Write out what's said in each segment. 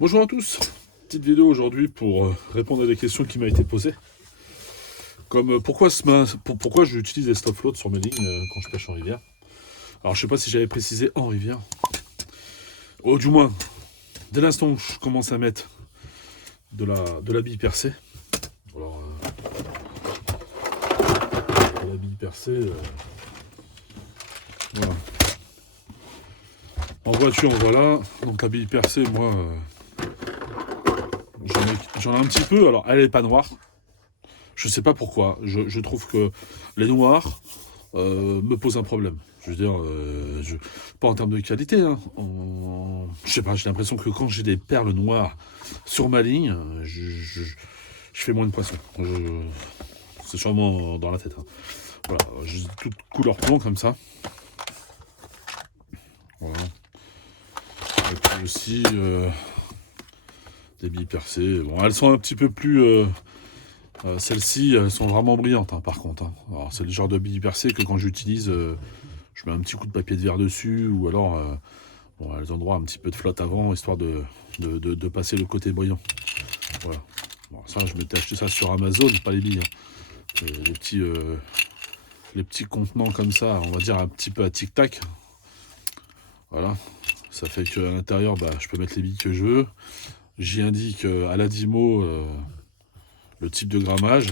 Bonjour à tous, petite vidéo aujourd'hui pour répondre à des questions qui m'ont été posées. Comme pourquoi j'utilise les stop floats sur mes lignes quand je pêche en rivière. Alors je sais pas si j'avais précisé en rivière. Oh du moins, dès l'instant où je commence à mettre de la bille percée. Alors de la bille percée, voilà. En voiture voilà, donc la bille percée moi j'en ai un petit peu, alors elle est pas noire. Je sais pas pourquoi, je trouve que les noirs me pose un problème. Je veux dire, pas en termes de qualité, hein. Je sais pas, j'ai l'impression que quand j'ai des perles noires sur ma ligne, je fais moins de poissons. C'est sûrement dans la tête, hein. Voilà, j'ai toute couleur plomb comme ça. Voilà. Et puis aussi des billes percées. Bon, elles sont un petit peu plus. Celles-ci, elles sont vraiment brillantes, hein, par contre, hein. Alors, c'est le genre de billes percées que quand j'utilise, je mets un petit coup de papier de verre dessus, ou alors, bon, elles ont droit à un petit peu de flotte avant, histoire de passer le côté brillant. Voilà. Bon, ça, je m'étais acheté ça sur Amazon, pas les billes, hein. Les petits contenants comme ça, on va dire un petit peu à tic-tac. Voilà. Ça fait qu'à l'intérieur, bah, je peux mettre les billes que je veux. J'y indique à la Dimo le type de grammage.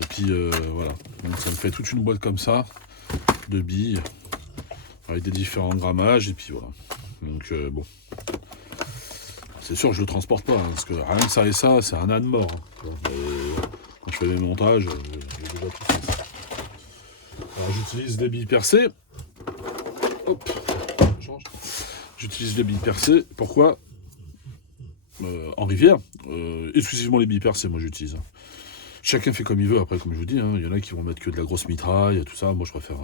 Et puis voilà. Donc ça me fait toute une boîte comme ça de billes avec des différents grammages. Et puis voilà. Donc bon. C'est sûr que je le transporte pas, hein, parce que rien que ça et ça, c'est un âne mort, hein. Quand je fais mes montages, j'ai déjà tout fait. Alors j'utilise des billes percées. Hop, je change. J'utilise des billes percées. Pourquoi en rivière, exclusivement les billes percées, moi j'utilise, hein. Chacun fait comme il veut, après, comme je vous dis, hein. Il y en a qui vont mettre que de la grosse mitraille, tout ça. Moi, je préfère.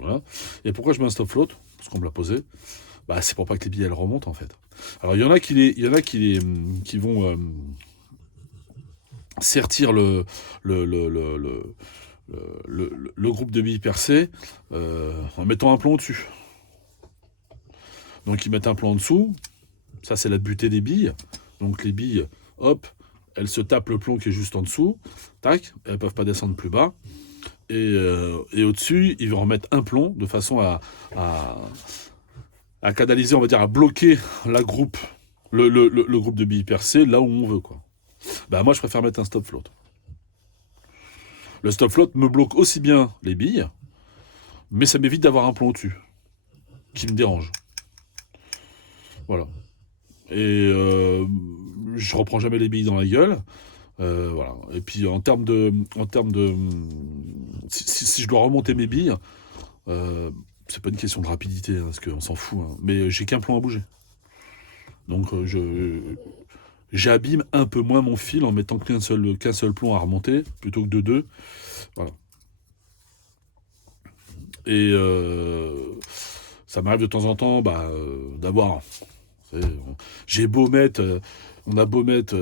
Voilà. Et pourquoi je mets un stop float? Parce qu'on me l'a posé. Bah, c'est pour pas que les billes elles remontent, en fait. Alors, qui vont sertir le groupe de billes percées en mettant un plomb au-dessus. Donc, ils mettent un plomb en dessous. Ça, c'est la butée des billes. Donc, les billes, hop, elles se tapent le plomb qui est juste en dessous. Tac, elles peuvent pas descendre plus bas. Et au-dessus, ils vont remettre un plomb de façon à canaliser, on va dire, à bloquer le groupe de billes percées là où on veut, quoi. Bah, moi, je préfère mettre un stop float. Le stop float me bloque aussi bien les billes, mais ça m'évite d'avoir un plomb au-dessus, qui me dérange. Voilà. Et je reprends jamais les billes dans la gueule. Voilà. Et puis en termes de, si je dois remonter mes billes, c'est pas une question de rapidité, hein, parce qu'on s'en fout, hein, mais j'ai qu'un plomb à bouger. Donc j'abîme un peu moins mon fil en mettant qu'un seul plomb à remonter plutôt que de deux. Voilà. Et ça m'arrive de temps en temps d'avoir. J'ai beau mettre. On a beau mettre.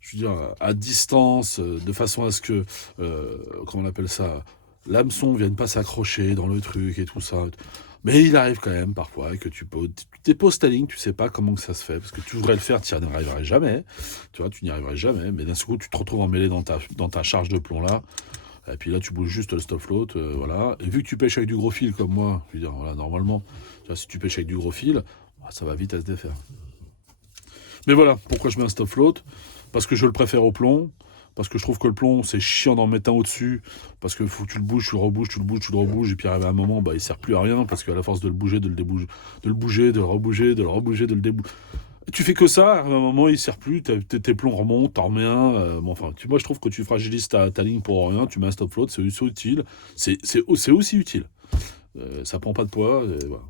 Je veux dire, à distance, de façon à ce que. Comment on appelle ça? L'hameçon ne vienne pas s'accrocher dans le truc et tout ça. Mais il arrive quand même parfois que tu déposes ta ligne, tu sais pas comment que ça se fait, parce que tu voudrais le faire, tu n'y arriverais jamais. Tu vois, tu n'y arriverais jamais, mais d'un seul coup, tu te retrouves emmêlé dans ta charge de plomb là. Et puis là, tu bouges juste le stop float, voilà. Et vu que tu pêches avec du gros fil comme moi, je veux dire, voilà, normalement, tu vois, si tu pêches avec du gros fil, ça va vite à se défaire. Mais voilà, pourquoi je mets un stop float? Parce que je le préfère au plomb. Parce que je trouve que le plomb, c'est chiant d'en mettre un au-dessus. Parce que faut que tu le bouges, tu le rebouges, tu le bouges, tu le rebouges. Et puis arrivé à un moment, il sert plus à rien. Parce qu'à la force de le bouger, de le débouger, de le bouger, de le rebouger, de le rebouger, de le débouger. Tu fais que ça, à un moment, il sert plus. Tes plombs remontent, t'en remets un. Bon, enfin, moi, je trouve que tu fragilises ta ligne pour rien. Tu mets un stop float, c'est utile. C'est aussi utile. Ça prend pas de poids. Voilà.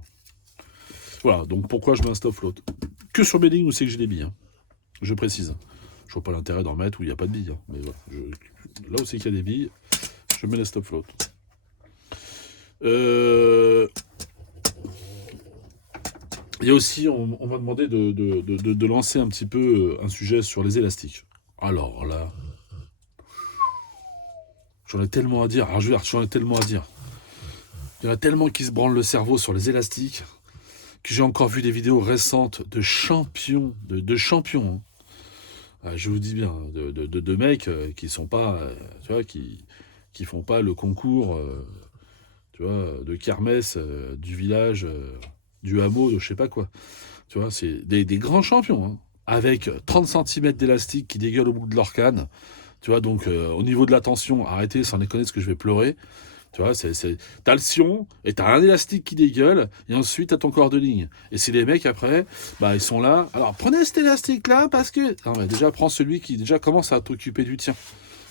Voilà, donc pourquoi je mets un stop float? Que sur mes lignes où c'est que j'ai des billes, hein. Je précise. Je vois pas l'intérêt d'en mettre où il n'y a pas de billes, hein. Mais voilà, là où c'est qu'il y a des billes, je mets les stop float. Il y a aussi, on m'a demandé de lancer un petit peu un sujet sur les élastiques. Alors là, j'en ai tellement à dire. Alors je veux dire, j'en ai tellement à dire. Il y en a tellement qui se branlent le cerveau sur les élastiques que j'ai encore vu des vidéos récentes de champions, de champions, hein. Je vous dis bien, de mecs qui sont pas, tu vois, qui font pas le concours, tu vois, de kermesse du village, du hameau, de je sais pas quoi. Tu vois, c'est des grands champions, hein, avec 30 centimètres d'élastique qui dégueulent au bout de leur canne. Tu vois, donc au niveau de la tension, arrêtez sans déconner parce que je vais pleurer. Tu vois, t'as le sion, et t'as un élastique qui dégueule, et ensuite t'as ton corps de ligne. Et c'est les mecs après, bah ils sont là. Alors prenez cet élastique-là parce que. Non, mais déjà prends celui qui déjà commence à t'occuper du tien.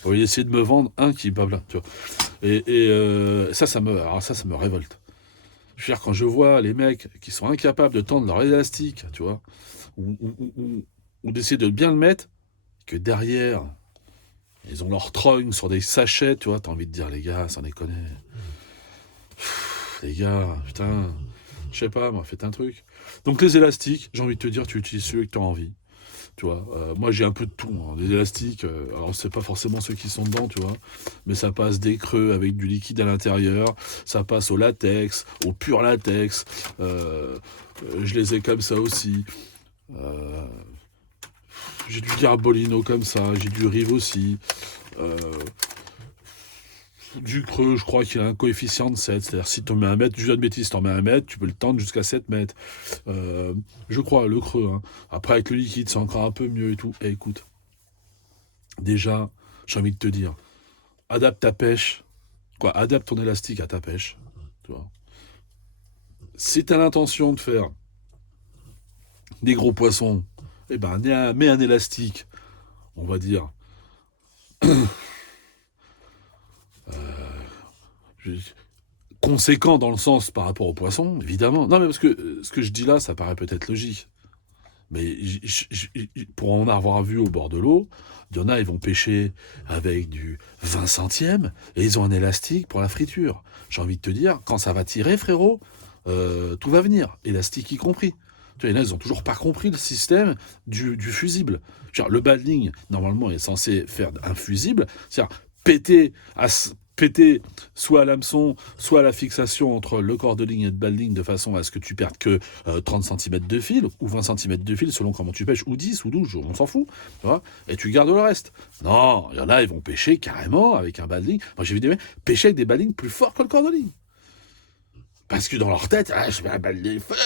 Au lieu d'essayer de me vendre un qui blabla, tu vois. Alors ça me révolte. Je veux dire, quand je vois les mecs qui sont incapables de tendre leur élastique, tu vois, ou d'essayer de bien le mettre, que derrière, ils ont leur trogne sur des sachets, tu vois, t'as envie de dire, les gars, sans déconner. Les gars, putain, je sais pas, moi, faites un truc. Donc les élastiques, j'ai envie de te dire, tu utilises celui que tu as envie. Tu vois, moi j'ai un peu de tout, hein. Des élastiques, alors c'est pas forcément ceux qui sont dedans, tu vois, mais ça passe des creux avec du liquide à l'intérieur, ça passe au latex, au pur latex, je les ai comme ça aussi. Euh, j'ai du Garbolino comme ça, j'ai du Rive aussi. Euh, du creux, je crois qu'il a un coefficient de 7. C'est-à-dire, si tu en mets 1 mètre, juste de bêtise, tu en mets 1 mètre, tu peux le tendre jusqu'à 7 mètres. Je crois, le creux, hein. Après, avec le liquide, c'est encore un peu mieux et tout. Et écoute, déjà, j'ai envie de te dire, adapte ta pêche, quoi, adapte ton élastique à ta pêche, tu vois. Si tu as l'intention de faire des gros poissons, eh ben, mets un élastique, on va dire, conséquent dans le sens par rapport aux poissons, évidemment. Non, mais parce que ce que je dis là, ça paraît peut-être logique. Mais pour en avoir vu au bord de l'eau, il y en a, ils vont pêcher avec du 20 centièmes et ils ont un élastique pour la friture. J'ai envie de te dire, quand ça va tirer, frérot, tout va venir, élastique y compris. Tu vois, il y en a, ils n'ont toujours pas compris le système du fusible. Genre, le battling, normalement, est censé faire un fusible, c'est-à-dire péter péter soit à l'hameçon, soit à la fixation entre le corps de ligne et le bas de ligne de façon à ce que tu perdes que 30 cm de fil ou 20 cm de fil selon comment tu pêches, ou 10 ou 12, on s'en fout, tu vois, et tu gardes le reste. Non, il y en a, ils vont pêcher carrément avec un bas de ligne. Moi, j'ai vu des mecs pêcher avec des bas de ligne plus forts que le corps de ligne. Parce que dans leur tête, je vais un bas de ligne fort,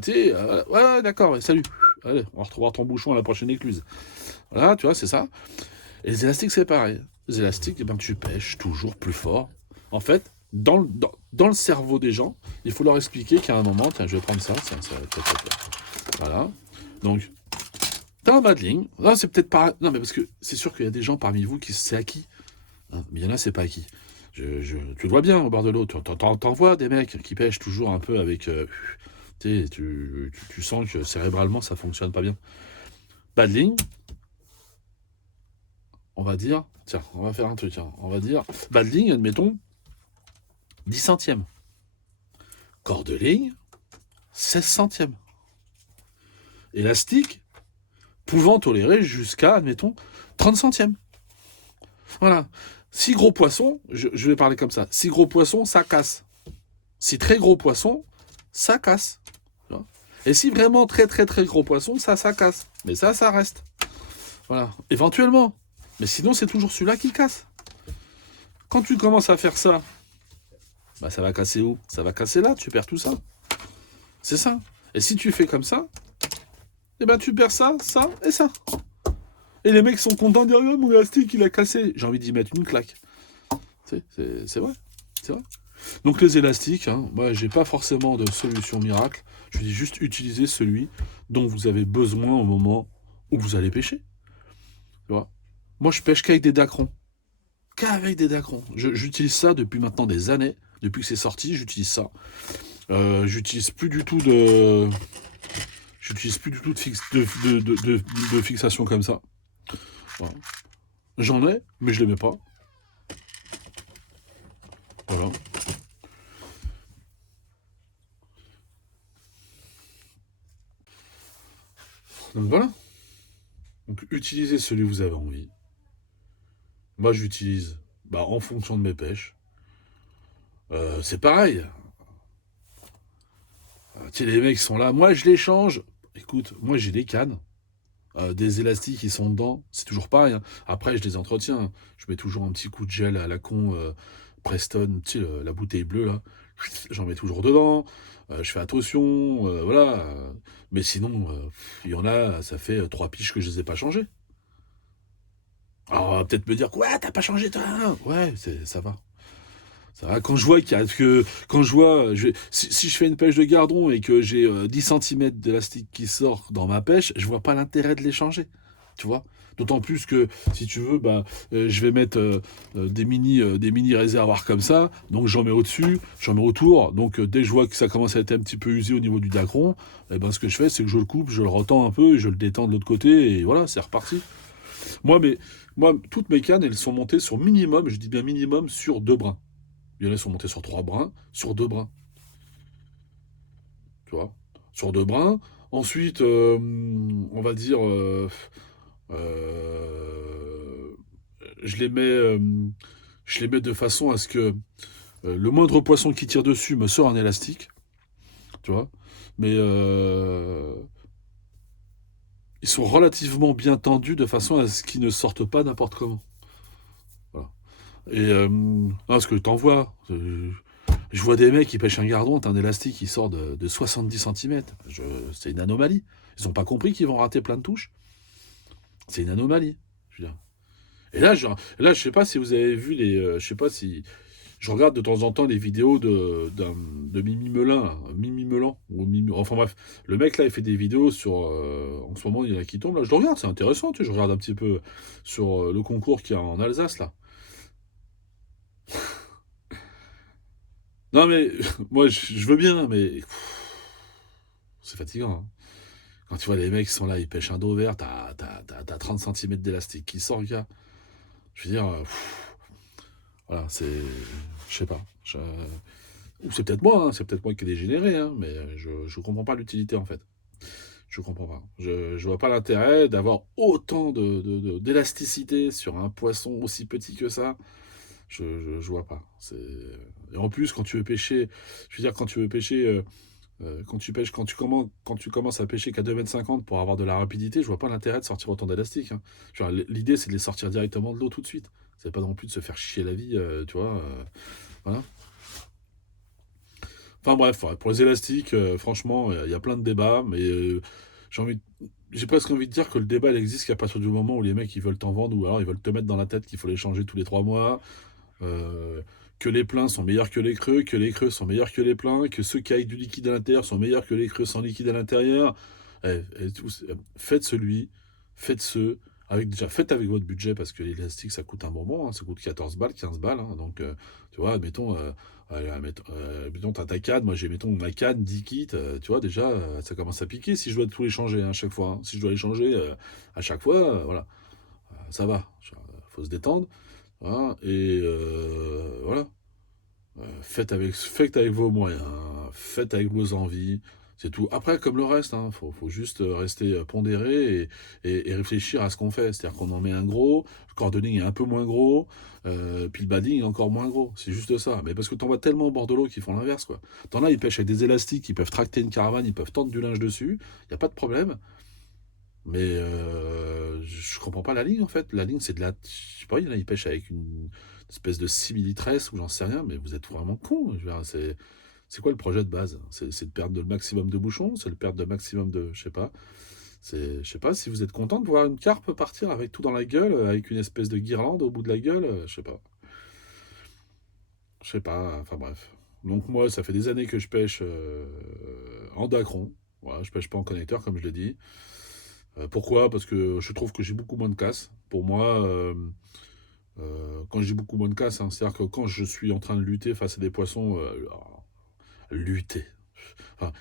tu sais, ouais, d'accord, ouais, salut. Allez, on va retrouver ton bouchon à la prochaine écluse. Voilà, tu vois, c'est ça. Et les élastiques, c'est pareil. Les élastiques, eh ben, tu pêches toujours plus fort. En fait, dans le cerveau des gens, il faut leur expliquer qu'à un moment, tiens, je vais prendre ça, voilà. Donc, t'as un bas de ligne. Non, c'est peut-être pas. Non, mais parce que c'est sûr qu'il y a des gens parmi vous qui c'est acquis. Hein, mais il y en a, c'est pas acquis. Tu le vois bien au bord de l'eau. T'en vois des mecs qui pêchent toujours un peu avec. Tu sais, tu sens que cérébralement, ça fonctionne pas bien. Bas de ligne, on va dire. Tiens, on va faire un truc. Hein. On va dire. Bas de ligne, admettons, 10 centièmes. Corps de ligne, 16 centièmes. Élastique, pouvant tolérer jusqu'à, admettons, 30 centièmes. Voilà. Si gros poisson, je vais parler comme ça, si gros poisson, ça casse. Si très gros poisson, ça casse. Et si vraiment très très très gros poisson, ça casse. Mais ça reste. Voilà. Éventuellement. Mais sinon, c'est toujours celui-là qui casse. Quand tu commences à faire ça, bah ça va casser où? Ça va casser là, tu perds tout ça. C'est ça. Et si tu fais comme ça, eh ben tu perds ça, ça et ça. Et les mecs sont contents de dire oh, mon élastique il a cassé. J'ai envie d'y mettre une claque. C'est vrai. C'est vrai. Donc les élastiques, hein, moi j'ai pas forcément de solution miracle. Je dis juste utiliser celui dont vous avez besoin au moment où vous allez pêcher. Tu vois. Moi je pêche qu'avec des dacrons. Qu'avec des dacrons. J'utilise ça depuis maintenant des années. Depuis que c'est sorti, j'utilise ça. J'utilise plus du tout de. J'utilise plus du tout de fixation comme ça. Voilà. J'en ai, mais je les mets pas. Voilà. Donc voilà. Donc utilisez celui que vous avez envie. Moi j'utilise en fonction de mes pêches. C'est pareil. Tu sais, les mecs sont là, moi je les change. Écoute, moi j'ai des cannes, des élastiques qui sont dedans, c'est toujours pareil, hein. Après, je les entretiens, hein. Je mets toujours un petit coup de gel à la con, Preston, tu sais, la bouteille bleue là. J'en mets toujours dedans. Je fais attention, voilà. Mais sinon, il y en a, ça fait 3 piges que je les ai pas changés. Alors, on va peut-être me dire, quoi, t'as pas changé toi? Ouais, ça va. Ça va. Quand je vois qu'il y a que. Quand je vois. Si je fais une pêche de gardon et que j'ai 10 centimètres d'élastique qui sort dans ma pêche, je vois pas l'intérêt de les changer. Tu vois? D'autant plus que, si tu veux, bah, je vais mettre des mini réservoirs comme ça. Donc j'en mets au-dessus, j'en mets autour. Donc dès que je vois que ça commence à être un petit peu usé au niveau du dacron, eh ben, ce que je fais, c'est que je le coupe, je le retends un peu, et je le détends de l'autre côté, et voilà, c'est reparti. Moi, toutes mes cannes, elles sont montées sur minimum, je dis bien minimum, sur 2 brins. Il y en a qui sont montés sur 3 brins, sur 2 brins, tu vois. Sur 2 brins. Ensuite, on va dire, euh, je les mets, euh, je les mets de façon à ce que le moindre poisson qui tire dessus me sort un élastique, tu vois. Mais ils sont relativement bien tendus de façon à ce qu'ils ne sortent pas n'importe comment. Voilà. Et non, parce que t'en vois. Je vois des mecs qui pêchent un gardon, t'as un élastique qui sort de 70 centimètres. C'est une anomalie. Ils n'ont pas compris qu'ils vont rater plein de touches. C'est une anomalie. Je veux dire. Et là, je sais pas si vous avez vu je sais pas si. Je regarde de temps en temps les vidéos de Mimi Melin, là. Mimi Melan, enfin bref, le mec là, il fait des vidéos sur. En ce moment, il y en a qui tombent là. Je le regarde, c'est intéressant, tu sais, je regarde un petit peu sur le concours qu'il y a en Alsace là. Non mais, moi, je veux bien, mais c'est fatigant, hein. Quand tu vois les mecs qui sont là, ils pêchent un dos vert, t'as 30 centimètres d'élastique qui sort, gars. Je veux dire, voilà, c'est. Je sais pas. Ou c'est peut-être moi, hein, c'est peut-être moi qui ai dégénéré, hein, mais je comprends pas l'utilité en fait. Je comprends pas. Je vois pas l'intérêt d'avoir autant d'élasticité sur un poisson aussi petit que ça. Je vois pas. Et en plus, quand tu veux pêcher, je veux dire, quand tu veux pêcher. Quand tu pêches, quand tu commences à pêcher qu'à 2,50 m pour avoir de la rapidité, je vois pas l'intérêt de sortir autant d'élastique, hein. Genre, l'idée, c'est de les sortir directement de l'eau tout de suite. C'est pas non plus de se faire chier la vie, tu vois. Voilà. Enfin bref, ouais, pour les élastiques, franchement, il y a plein de débats, mais j'ai envie, j'ai presque envie de dire que le débat il existe qu'à partir du moment où les mecs ils veulent t'en vendre ou alors ils veulent te mettre dans la tête qu'il faut les changer tous les 3 mois, euh, que les pleins sont meilleurs que les creux sont meilleurs que les pleins, que ceux qui aillent du liquide à l'intérieur sont meilleurs que les creux sans liquide à l'intérieur. Faites celui, faites ceux, déjà faites avec votre budget parce que l'élastique ça coûte un bonbon, hein, ça coûte 14 balles, 15 balles, hein, donc tu vois, mettons t'as ta canne, moi j'ai mettons ma canne 10 kits, tu vois déjà ça commence à piquer si je dois tous les changer, hein, à chaque fois, hein. Si je dois les changer à chaque fois, voilà, ça va, faut se détendre. Voilà, et voilà. Faites avec vos moyens, faites avec vos envies, c'est tout. Après, comme le reste, hein, faut juste rester pondéré et réfléchir à ce qu'on fait. C'est-à-dire qu'on en met un gros, le cordonnier est un peu moins gros, puis le badding est encore moins gros. C'est juste ça. Mais parce que t'en vois tellement au bord de l'eau qu'ils font l'inverse, quoi. T'en as, ils pêchent avec des élastiques, ils peuvent tracter une caravane, ils peuvent tendre du linge dessus, il n'y a pas de problème. Mais je comprends pas la ligne en fait. La ligne c'est de la. Je sais pas, il y en a qui pêchent avec une espèce de simili-tresse ou j'en sais rien, mais vous êtes vraiment con. Je veux dire, c'est quoi le projet de base? C'est de perdre le maximum de bouchons? C'est de perdre le maximum de. Je sais pas. Je sais pas si vous êtes content de voir une carpe partir avec tout dans la gueule, avec une espèce de guirlande au bout de la gueule, je sais pas. Je sais pas, enfin bref. Donc moi, ça fait des années que je pêche en dacron. Voilà, je pêche pas en connecteur comme je l'ai dit. Pourquoi? Parce que je trouve que j'ai beaucoup moins de casse. Pour moi, quand j'ai beaucoup moins de casse, hein, c'est-à-dire que quand je suis en train de lutter face à des poissons, lutter. Enfin,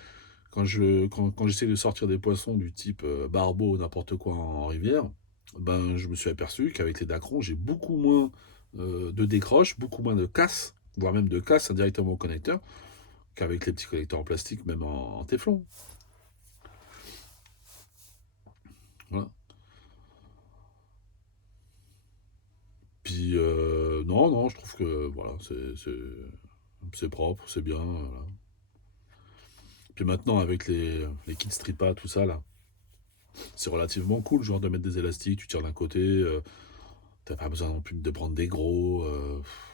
quand j'essaie de sortir des poissons du type barbeau, n'importe quoi en rivière, ben je me suis aperçu qu'avec les dacrons, j'ai beaucoup moins de décroche, beaucoup moins de casse, voire même de casse indirectement au connecteur, qu'avec les petits connecteurs en plastique, même en téflon. Voilà. Puis non, non, je trouve que voilà, c'est propre, c'est bien. Voilà. Puis maintenant, avec les kits Stripa, tout ça, là, c'est relativement cool, genre de mettre des élastiques, tu tires d'un côté, t'as pas besoin non plus de prendre des gros,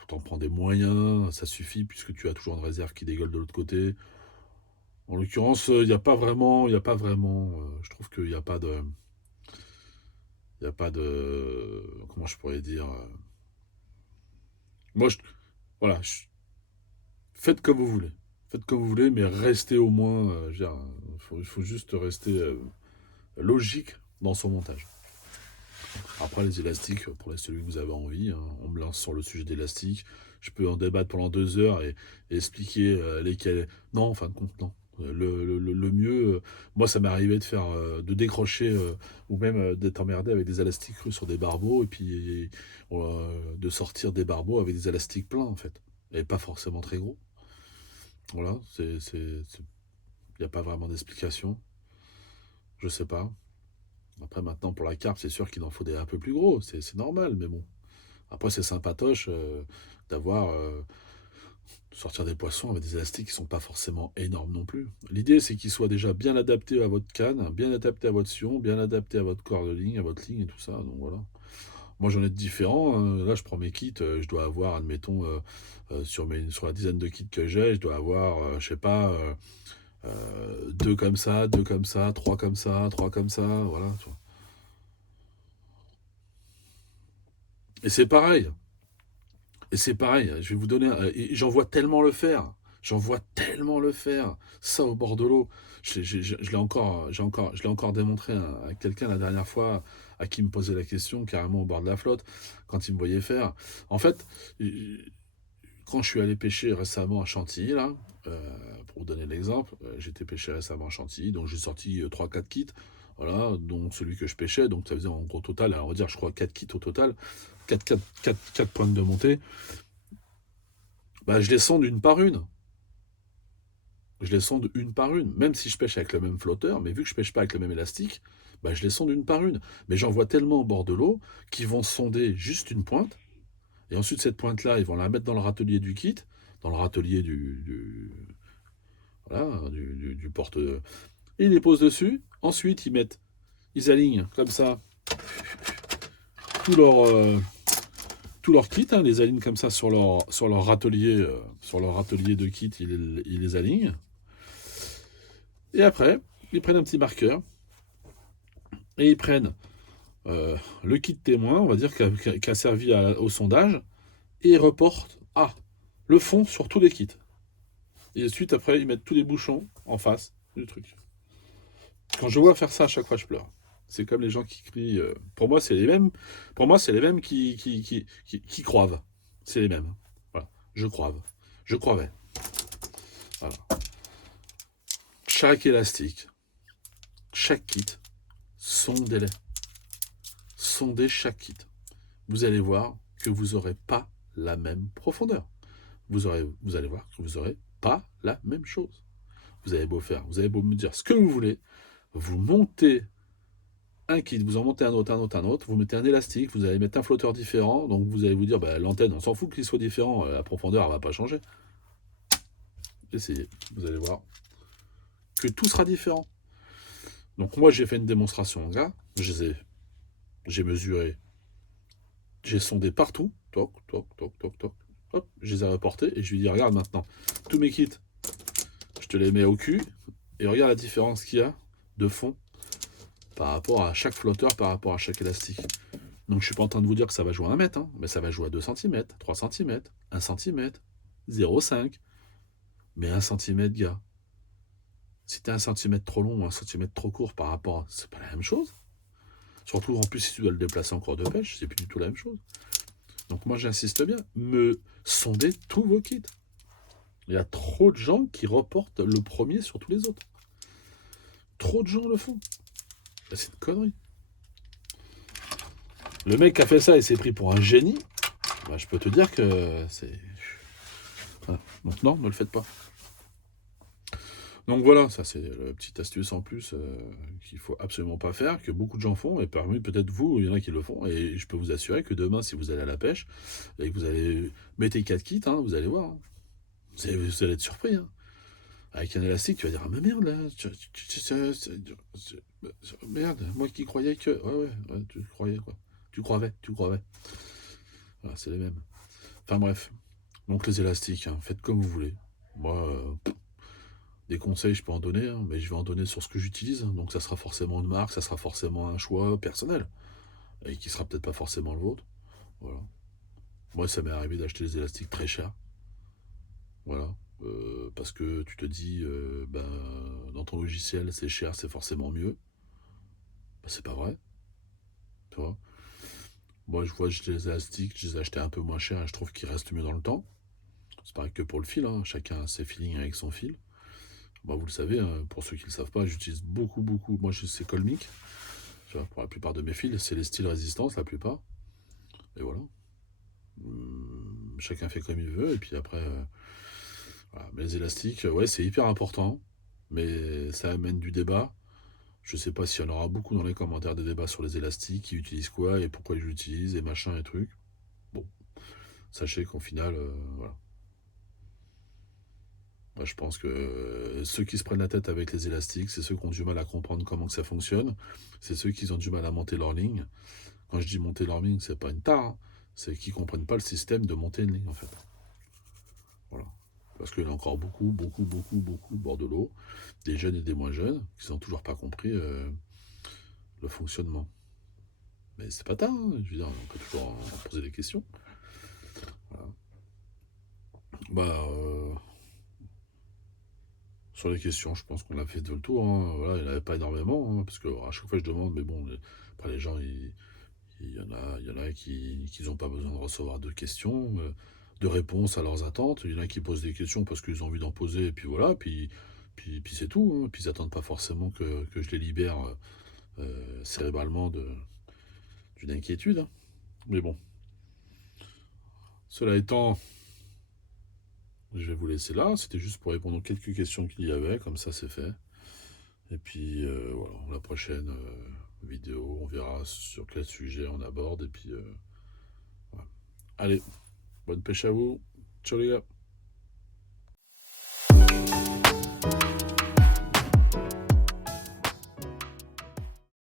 t'en prends des moyens, ça suffit puisque tu as toujours une réserve qui dégueule de l'autre côté. En l'occurrence, il n'y a pas vraiment, je trouve qu'il n'y a pas de, comment je pourrais dire, moi, voilà, faites comme vous voulez. Faites comme vous voulez, mais restez au moins, je veux dire, il faut juste rester logique dans son montage. Après, les élastiques, pour celui que vous avez envie, hein, on me lance sur le sujet d'élastique. Je peux en débattre pendant 2 heures et expliquer lesquels. Non, en fin de compte, non. Le mieux, moi, ça m'est arrivé de faire, de décrocher ou même d'être emmerdé avec des élastiques crus sur des barbeaux et puis de sortir des barbeaux avec des élastiques pleins, en fait. Et pas forcément très gros. Voilà, il n'y a pas vraiment d'explication. Je sais pas. Après, maintenant, pour la carpe, c'est sûr qu'il en faut des un peu plus gros. C'est normal, mais bon. Après, c'est sympatoche d'avoir sortir des poissons avec des élastiques qui sont pas forcément énormes non plus. L'idée, c'est qu'ils soient déjà bien adaptés à votre canne, bien adaptés à votre sion, bien adaptés à votre corps de ligne, à votre ligne et tout ça. Donc voilà. Moi, j'en ai de différents, hein. Là, je prends mes kits. Je dois avoir, admettons, sur la dizaine de kits que j'ai, je dois avoir, je sais pas, deux comme ça, trois comme ça. Voilà. Tu vois. Et c'est pareil. Et c'est pareil, je vais vous donner. Et j'en vois tellement le faire. J'en vois tellement le faire. Ça au bord de l'eau. Je l'ai encore démontré à quelqu'un la dernière fois à qui me posait la question, carrément au bord de la flotte, quand il me voyait faire. En fait, quand je suis allé pêcher récemment à Chantilly, là, pour vous donner l'exemple, j'étais pêché récemment à Chantilly, donc j'ai sorti 3-4 kits. Voilà, dont celui que je pêchais, donc ça faisait en gros total, alors on va dire, je crois, 4 kits au total, 4 pointes de montée. Bah, je les sonde une par une. Je les sonde une par une. Même si je pêche avec le même flotteur, mais vu que je pêche pas avec le même élastique, bah, je les sonde une par une. Mais j'en vois tellement au bord de l'eau qu'ils vont sonder juste une pointe. Et ensuite, cette pointe-là, ils vont la mettre dans le râtelier du kit, dans le râtelier voilà, du porte. Et ils les posent dessus. Ensuite, ils alignent comme ça tout leur, tout leur kit, hein, les alignent comme ça sur leur râtelier de kit, ils les alignent. Et après, ils prennent un petit marqueur et ils prennent le kit témoin, on va dire, qui a servi au sondage, et ils reportent le fond sur tous les kits. Et ensuite, après, ils mettent tous les bouchons en face du truc. Quand je vois faire ça, à chaque fois, je pleure. C'est comme les gens qui crient. Pour moi, c'est les mêmes. Pour moi, c'est les mêmes qui croivent. C'est les mêmes. Voilà. Je croive. Je croivais. Voilà. Chaque élastique, chaque kit, sondez-les. Sondez chaque kit. Vous allez voir que vous n'aurez pas la même profondeur. Vous allez voir que vous n'aurez pas la même chose. Vous avez beau faire, vous avez beau me dire ce que vous voulez, vous montez un kit, vous en montez un autre, vous mettez un élastique, vous allez mettre un flotteur différent, donc vous allez vous dire, bah, l'antenne, on s'en fout qu'il soit différent, la profondeur, elle ne va pas changer. Essayez, vous allez voir que tout sera différent. Donc moi, j'ai fait une démonstration, gars, j'ai mesuré, j'ai sondé partout, toc, toc, toc, toc, toc, hop, je les ai reportés, et je lui ai dit, regarde maintenant, tous mes kits, je te les mets au cul, et regarde la différence qu'il y a de fond par rapport à chaque flotteur, par rapport à chaque élastique. Donc je suis pas en train de vous dire que ça va jouer à 1 mètre, hein, mais ça va jouer à 2 cm, 3 cm, 1 cm, 0,5. Mais 1 cm, gars. Si t'as 1 cm trop long ou 1 cm trop court par rapport, c'est pas la même chose. Surtout en plus si tu dois le déplacer en cours de pêche, c'est plus du tout la même chose. Donc moi j'insiste bien, me sondez tous vos kits. Il y a trop de gens qui reportent le premier sur tous les autres. Trop de gens le font. C'est une connerie. Le mec qui a fait ça et s'est pris pour un génie, bah, je peux te dire que c'est... Voilà. Donc non, ne le faites pas. Donc voilà, ça c'est la petite astuce en plus qu'il faut absolument pas faire, que beaucoup de gens font, et parmi peut-être vous, il y en a qui le font, et je peux vous assurer que demain, si vous allez à la pêche, et que vous allez mettre 4 kits, hein, vous allez voir, hein. Vous allez être surpris. Hein. Avec un élastique, tu vas dire, ah mais merde, là, merde, moi qui croyais que... Ouais, tu croyais, quoi. Tu croyais. Voilà, c'est les mêmes. Enfin bref, donc les élastiques, hein, faites comme vous voulez. Moi, des conseils, je peux en donner, hein, mais je vais en donner sur ce que j'utilise. Donc ça sera forcément une marque, ça sera forcément un choix personnel, et qui sera peut-être pas forcément le vôtre. Voilà. Moi, ça m'est arrivé d'acheter des élastiques très chers. Voilà. Parce que tu te dis, ben, dans ton logiciel, c'est cher, c'est forcément mieux. Ben, c'est pas vrai, tu vois. Moi, je vois, j'ai des élastiques, je les ai achetés un peu moins chers et je trouve qu'ils restent mieux dans le temps. C'est pareil que pour le fil, hein, chacun a ses feelings avec son fil. Bah, vous le savez, hein, pour ceux qui ne le savent pas, j'utilise beaucoup. Moi, c'est Colmic. Tu vois, pour la plupart de mes fils, c'est les styles résistance, la plupart. Et voilà. Chacun fait comme il veut. Et puis après, voilà. Mais les élastiques, ouais, c'est hyper important. Mais ça amène du débat. Je sais pas s'il y en aura beaucoup dans les commentaires des débats sur les élastiques, qui utilisent quoi et pourquoi ils l'utilisent et machin et trucs. Bon, sachez qu'au final, voilà. Moi, je pense que ceux qui se prennent la tête avec les élastiques, c'est ceux qui ont du mal à comprendre comment que ça fonctionne. C'est ceux qui ont du mal à monter leur ligne. Quand je dis monter leur ligne, c'est pas une tare, hein. C'est qu'ils comprennent pas le système de monter une ligne, en fait. Voilà. Parce qu'il y en a encore beaucoup, au bord de l'eau, des jeunes et des moins jeunes, qui n'ont toujours pas compris le fonctionnement. Mais c'est pas tard, hein. Je veux dire, on peut toujours en poser des questions. Voilà. Bah, sur les questions, je pense qu'on a fait tout le tour, hein. Voilà, il n'y en avait pas énormément, hein, parce que à chaque fois je demande, mais bon, après les gens, il y en a qui n'ont pas besoin de recevoir de questions, de réponses à leurs attentes. Il y en a qui posent des questions parce qu'ils ont envie d'en poser, et puis voilà, puis c'est tout, hein. Puis ils n'attendent pas forcément que je les libère cérébralement d'une inquiétude, hein. Mais bon, cela étant, je vais vous laisser là. C'était juste pour répondre aux quelques questions qu'il y avait, comme ça c'est fait. Et puis voilà, la prochaine vidéo, on verra sur quel sujet on aborde. Et puis voilà. Allez, bonne pêche à vous. Ciao les gars.